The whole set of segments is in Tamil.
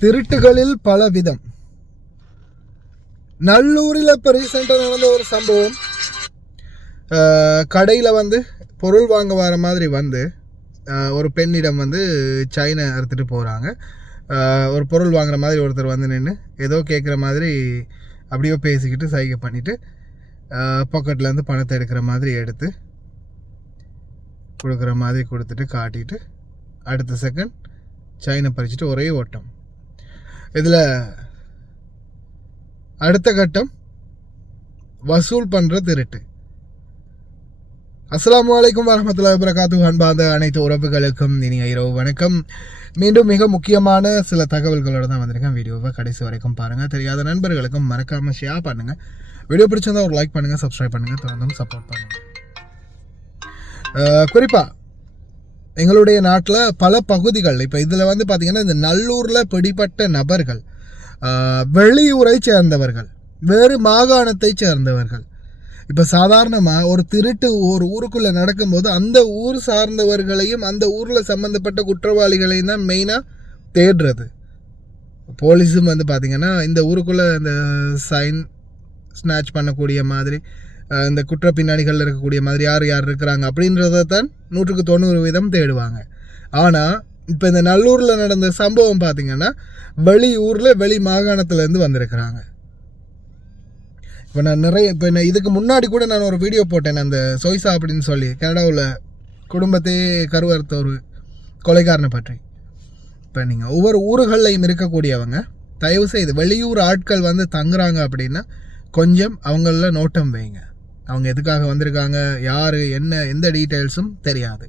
திருட்டுகளில் பல விதம். நல்லூரில் இப்போ ரீசெண்டாக நடந்த ஒரு சம்பவம். கடையில் வந்து பொருள் வாங்க வர மாதிரி வந்து ஒரு பெண்ணிடம் வந்து செயினை அறுத்துட்டு போகிறாங்க. ஒரு பொருள் வாங்குற மாதிரி ஒருத்தர் வந்து நின்று ஏதோ கேட்குற மாதிரி அப்படியோ பேசிக்கிட்டு சைகை பண்ணிவிட்டு பாக்கெட்லேருந்து பணத்தை எடுக்கிற மாதிரி எடுத்து கொடுக்குற மாதிரி கொடுத்துட்டு காட்டிட்டு அடுத்த செகண்ட் செயினை பறிச்சுட்டு ஒரே ஓட்டம். இதில் அடுத்த கட்டம் வசூல் பண்ணுற திருட்டு. அஸ்ஸலாமு அலைக்கும் வரஹ்மத்துல்லாஹி வபரகாத்துஹு. அன்பார்ந்த அனைத்து உறவுகளுக்கும் இனிய இரவு வணக்கம். மீண்டும் மிக முக்கியமான சில தகவல்களோடு தான் வந்திருக்கேன். வீடியோவை கடைசி வரைக்கும் பாருங்கள். தெரியாத நண்பர்களுக்கும் மறக்காமல் ஷேர் பண்ணுங்கள். வீடியோ பிடிச்சிருந்தா ஒரு லைக் பண்ணுங்கள், சப்ஸ்கிரைப் பண்ணுங்கள், தொடர்ந்தும் சப்போர்ட் பண்ணுங்கள். குறிப்பாக எங்களுடைய நாட்டில் பல பகுதிகள் இப்போ இதில் வந்து பார்த்திங்கன்னா இந்த நல்லூரில் பிடிப்பட்ட நபர்கள் வெளியூரை சேர்ந்தவர்கள், வேறு மாகாணத்தை சேர்ந்தவர்கள். இப்போ சாதாரணமாக ஒரு திருட்டு ஒரு ஊருக்குள்ளே நடக்கும்போது அந்த ஊர் சார்ந்தவர்களையும் அந்த ஊரில் சம்மந்தப்பட்ட குற்றவாளிகளையும் தான் மெயினாக தேடுறது. போலீஸும் வந்து பார்த்திங்கன்னா இந்த ஊருக்குள்ளே இந்த சைன் ஸ்நாச் பண்ணக்கூடிய மாதிரி, இந்த குற்ற பின்னணிகள் இருக்கக்கூடிய மாதிரி யார் யார் இருக்கிறாங்க அப்படின்றத தான் 100% தேடுவாங்க. ஆனால் இப்போ இந்த நல்லூரில் நடந்த சம்பவம் பார்த்திங்கன்னா வெளியூரில் வெளி மாகாணத்துலேருந்து வந்திருக்கிறாங்க. இப்போ நான் இதுக்கு முன்னாடி கூட நான் ஒரு வீடியோ போட்டேன், அந்த சொய்சா அப்படின்னு சொல்லி கனடாவில் குடும்பத்தையே கருவறுத்த ஒரு கொலைகாரனை பற்றி. இப்போ நீங்கள் ஒவ்வொரு ஊர்களையும் இருக்கக்கூடியவங்க தயவு செய்து வெளியூர் ஆட்கள் வந்து தங்குறாங்க அப்படின்னா கொஞ்சம் அவங்கள நோட்டம் வைங்க. அவங்க எதுக்காக வந்திருக்காங்க, யார் என்ன, எந்த டீட்டெயில்ஸும் தெரியாது.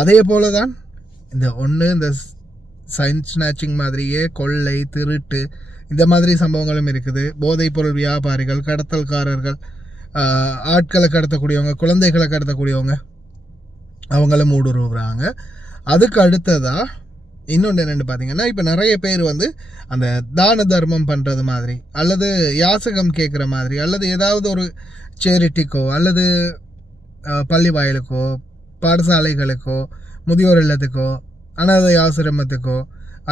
அதே போல தான் இந்த சைன் ஸ்நாச்சிங் மாதிரியே கொள்ளை, திருட்டு இந்த மாதிரி சம்பவங்களும் இருக்குது. போதைப்பொருள் வியாபாரிகள், கடத்தல்காரர்கள், ஆட்களை கடத்தக்கூடியவங்க, குழந்தைகளை கடத்தக்கூடியவங்க அவங்களும் ஊடுருவுறாங்க. அதுக்கு அடுத்ததாக இன்னொன்று என்னென்னு பார்த்தீங்கன்னா இப்போ நிறைய பேர் வந்து அந்த தான தர்மம் பண்ணுறது மாதிரி அல்லது யாசகம் கேட்குற மாதிரி அல்லது ஏதாவது ஒரு சேரிட்டிக்கோ அல்லது பள்ளி வாயிலுக்கோ பாடசாலைகளுக்கோ முதியோர் இல்லத்துக்கோ அனாதை ஆசிரமத்துக்கோ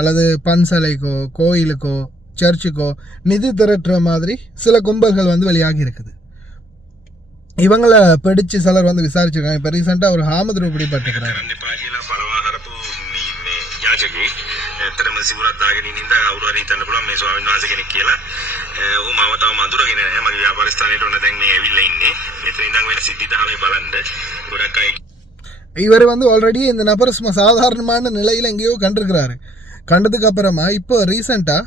அல்லது பன்சலைக்கோ கோயிலுக்கோ சர்ச்சுக்கோ நிதி திரட்டுற மாதிரி சில கும்பல்கள் வந்து வெளியாகி இருக்குது. இவங்களை பிடிச்சு சிலர் வந்து விசாரிச்சிருக்காங்க. இப்போ ரீசெண்டாக ஒரு ஹாமது பிடிபட்டுக்கிறாரு. ඇත්තටම සිවුරක් දාගෙන ඉන්න ඉඳලා කවුරු හරි හිතන්න පුළුවන් මේ ස්වාමීන් වහන්සේ කෙනෙක් කියලා. ඌ මම තාම අඳුරගෙන නැහැ. මගේ ව්‍යාපාර ස්ථානයට ඔන්න දැන් මේ ඇවිල්ලා ඉන්නේ. මෙතන ඉඳන් වෙන සිද්ධි දහමේ බලන්න. ගොඩක් අය இவர் வந்து ஆல்ரெடி இந்த நபர் சாதாரணமான நிலையில் எங்கேயோ கண்டிருக்கிறாரு. கண்டதுக்கு அப்புறமா இப்போ ரீசெண்டாக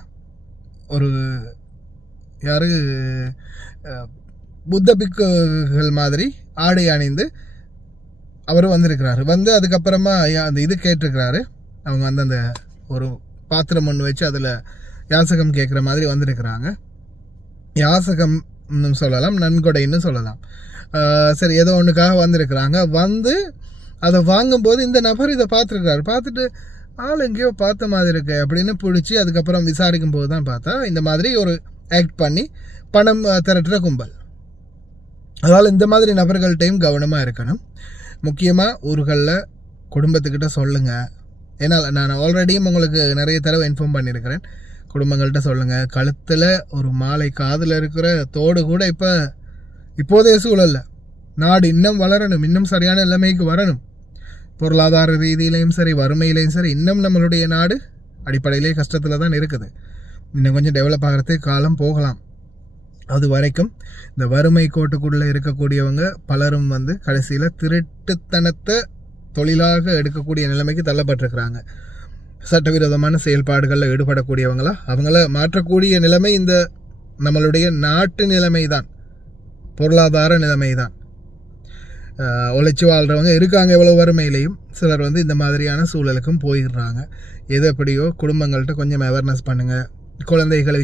ஒரு புத்த பிக்குகள் மாதிரி ஆடை அணிந்து அவர் வந்திருக்கிறாரு. வந்து அதுக்கப்புறமா அந்த இது கேட்டிருக்கிறாரு. அவங்க வந்து அந்த ஒரு பாத்திரம் ஒன்று வச்சு அதில் யாசகம் கேட்குற மாதிரி வந்திருக்கிறாங்க. யாசகம்னு சொல்லலாம், நன்கொடைன்னு சொல்லலாம். சரி, ஏதோ ஒன்றுக்காக வந்திருக்கிறாங்க. வந்து அதை வாங்கும்போது இந்த நபர் இதை பார்த்துருக்கிறாரு. பார்த்துட்டு ஆள் எங்கேயோ பார்த்த மாதிரி இருக்கு அப்படின்னு பிடிச்சி அதுக்கப்புறம் விசாரிக்கும் போது தான் பார்த்தா இந்த மாதிரி ஒரு ஆக்ட் பண்ணி பணம் திரட்டுற கும்பல். அதனால் இந்த மாதிரி நபர்கள்ட்டையும் கவனமாக இருக்கணும். முக்கியமாக ஊர்களில் குடும்பத்துக்கிட்ட சொல்லுங்கள். ஏன்னா நான் ஆல்ரெடியும் உங்களுக்கு நிறைய தடவை இன்ஃபார்ம் பண்ணியிருக்கிறேன். குடும்பங்கள்கிட்ட சொல்லுங்கள். கழுத்தில் ஒரு மாலை, காதில் இருக்கிற தோடு கூட இப்போதைய சூழலில் நாடு இன்னும் வளரணும், இன்னும் சரியான நிலைமைக்கு வரணும். பொருளாதார ரீதியிலையும் சரி, வறுமையிலையும் சரி, இன்னும் நம்மளுடைய நாடு அடிப்படையிலே கஷ்டத்தில் தான் இருக்குது. இன்னும் கொஞ்சம் டெவலப் ஆகிறதுக்கு காலம் போகலாம். அது வரைக்கும் இந்த வறுமை கோட்டுக்குள்ளே இருக்கக்கூடியவங்க பலரும் வந்து கடைசியில் திருட்டுத்தனத்தை தொழிலாக எடுக்கக்கூடிய நிலைமைக்கு தள்ளப்பட்டிருக்கிறாங்க. சட்டவிரோதமான செயல்பாடுகளில் ஈடுபடக்கூடியவங்களா அவங்கள மாற்றக்கூடிய நிலைமை இந்த நம்மளுடைய நாட்டு நிலைமை தான், பொருளாதார நிலைமை தான். உழைச்சி வாழ்கிறவங்க இருக்காங்க எவ்வளோ வறுமையிலையும். சிலர் வந்து இந்த மாதிரியான சூழலுக்கும் போயிடுறாங்க. எது எப்படியோ குடும்பங்கள்கிட்ட கொஞ்சம் அவேர்னஸ் பண்ணுங்கள்.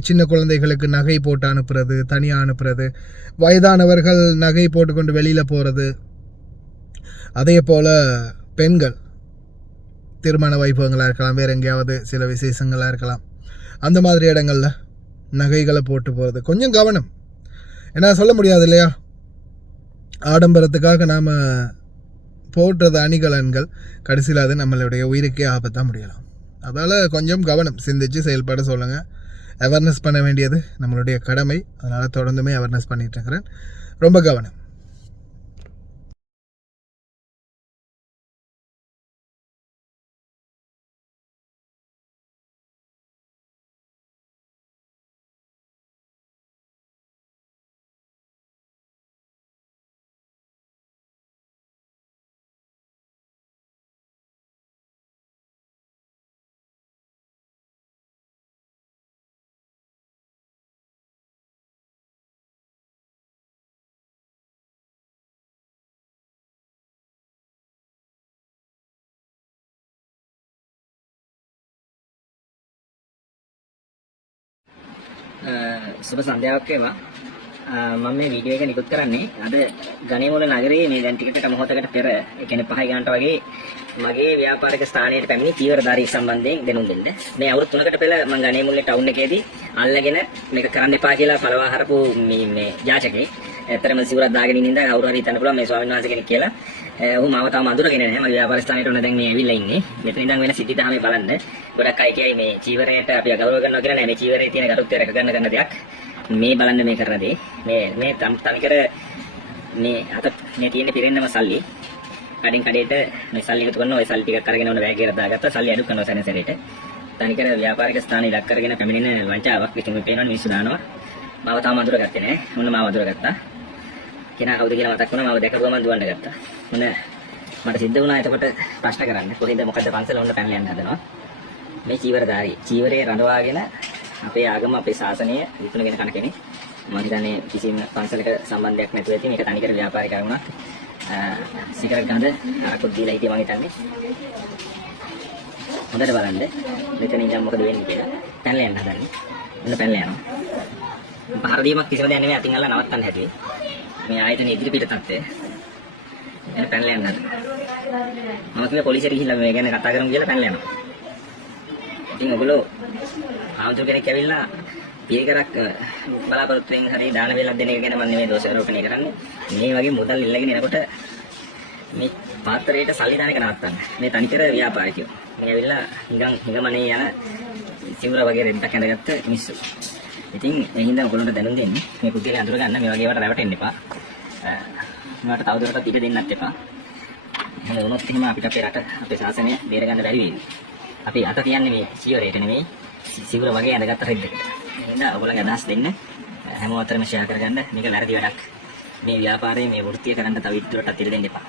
சின்ன குழந்தைகளுக்கு நகை போட்டு அனுப்புறது, தனியாக அனுப்புறது, வயதானவர்கள் நகை போட்டுக்கொண்டு வெளியில் போகிறது. அதே போல் பெண்கள் திருமண வைபவங்களாக இருக்கலாம், வேறு எங்கேயாவது சில விசேஷங்களாக இருக்கலாம், அந்த மாதிரி இடங்களில் நகைகளை போட்டு போகிறது கொஞ்சம் கவனம். ஏன்னா சொல்ல முடியாது இல்லையா, ஆடம்பரத்துக்காக நாம் போடுறது அணிகலன்கள் கடைசியில் அது நம்மளுடைய உயிருக்கே ஆபத்தாக முடியலாம். அதால் கொஞ்சம் கவனம் சிந்திச்சு செயல்பட சொல்லுங்கள். அவேர்னஸ் பண்ண வேண்டியது நம்மளுடைய கடமை. அதனால் தொடர்ந்துமே அவேர்னஸ் பண்ணிகிட்டு இருக்கிறேன். ரொம்ப கவனம். සුබ සන්ධ්‍යාවක් වේවා. මම මේ වීඩියෝ එක නිකුත් කරන්නේ අද ගණේමුල නගරයේ මේ දැන් ටිකකට මොහොතකට පෙර ඒ කියන්නේ 5 ගානට වගේ මගේ ව්‍යාපාරික ස්ථානයට පැමිණි චීවරධාරී සම්බන්ධයෙන් දැනුම් දෙන්න. මේ අවුරුදු 3කට පෙර මම ගණේමුල්ලේ ටවුන් එකේදී අල්ලගෙන මේක කරන්න එපා කියලා පළවා හරපු මේ යාචකේ ඇත්තටම සිවුරක් දාගෙන ඉන්න ඉඳන් කවුරු හරි හිතන්න පුළුවන් මේ ස්වාමීන් වහන්සේ කෙනෙක් කියලා. ඔහු මාව තාම අඳුරගෙන නැහැ. මගේ ව්‍යාපාර ස්ථානයට ඔන්න දැන් මේ ඇවිල්ලා ඉන්නේ. මෙතන ඉඳන් වෙන සිද්ධි දහමේ බලන්න. ගොඩක් අය කියයි මේ චීවරයට අපි ගෞරව කරනවා කියලා නෑ. මේ චීවරයේ තියෙන ගරුත්වය රැක ගන්න දෙයක්. මේ බලන්න මේ කරන දේ. මේ තනිකර මේ අත මේ තියෙන පිරෙන්නම සල්ලි. කඩින් කඩේට මේ සල්ලි එකතු කරනවා. ওই සල්ලි ටිකක් අරගෙන ඔන්න බෑග් එකට දාගත්තා. සල්ලි අඩු කරනවා සැනසෙරේට. තනිකර ව්‍යාපාරික ස්ථානේ ඉලක්ක කරගෙන පැමිණෙන වංචාවක්. ඉතින් මේ පේනවනේ මිනිස්සු දානවා. මාව තාම අඳුරගත්තේ නෑ. ඔන්න මාව අඳුරගත්තා. කෙනා කවුද කියලා මතක් වුණා. මාව දැකපුවම මම දුවන්න ගත්තා. මොන මට සිද්ධ වුණා එතකොට ප්‍රශ්න කරන්න. කොහෙද මොකද්ද පන්සල ඔන්න පැනලා යන්න හදනවා. මේ චීවරධාරී චීවරේ රඳවාගෙන අපේ ආගම අපේ ශාසනය විකුණගෙන කන කෙනෙක්. මම හිතන්නේ කිසිම පන්සලක සම්බන්ධයක් නැතුව ඇති මේක තනිකර ව්‍යාපාරික කරුණක්. සිගරට් ගඳ අරකුත් දීලා හිටියේ මම හිතන්නේ. හොඳට බලන්න. මෙතන ඉඳන් මොකද වෙන්නේ කියලා. පැනලා යන්න හදන්නේ. ඔන්න පැනලා යනවා. පහර දීමක් කිසිම දෙයක් නෙමෙයි අතින් අල්ල නවත්තන්න හැදුවේ. මේ ආයතන ඉදිරි පිට තත්ත්වය. එන්න පැනලා යන්න හදන්න. මම කිව්වා පොලිසියට ගිහිල්ලා මේ ගැන කතා කරමු කියලා පැනලා යනවා. ඉතින් ඔයගොල්ලෝ ආමතුරු කෙනෙක් ඇවිල්ලා පියකරක් බලාපොරොත්තුෙන් හරි දාන වේලක් දෙන එක ගැන මම නෙමෙයි දෝෂ ආරෝපණය කරන්නේ. මේ වගේ මුදල් ඉල්ලගෙන එනකොට මේ පාත්‍රයට සල්ලි දාන එක නවත්තන්න. මේ තනිකර ව්‍යාපාරිකයෝ. මේ ඇවිල්ලා හිඟමනේ යන සිවුර වගේ රෙද්දක් ඇඳගත්ත මිනිස්සු. ඉතින් ඒ හින්දා ඔයගොල්ලන්ට දැනුම් දෙන්නේ මේ කුටියේ අඳුර ගන්න මේ වගේ ඒවාට රැවටෙන්න එපා. මේවට තවදුරටත් ඉඩ දෙන්නත් එපා. එහෙනම් වුණොත් එහෙම අපිට අපේ රට අපේ ශාසනය බේර ගන්න බැරි වෙයි. අපි අත තියන්නේ මේ චීවරයට නෙමෙයි සිවුර වගේ ඇඳගත්ත රෙද්දකට. එහෙනම් ඔයගොල්ලන්ගේ අදහස් දෙන්න හැමෝම අතරම ෂෙයා කරගන්න. මේක වැරදි වැඩක්. මේ ව්‍යාපාරයේ මේ වෘත්තිය කරන්න තව ඉදිරියටත් ඉඩ දෙන්න එපා.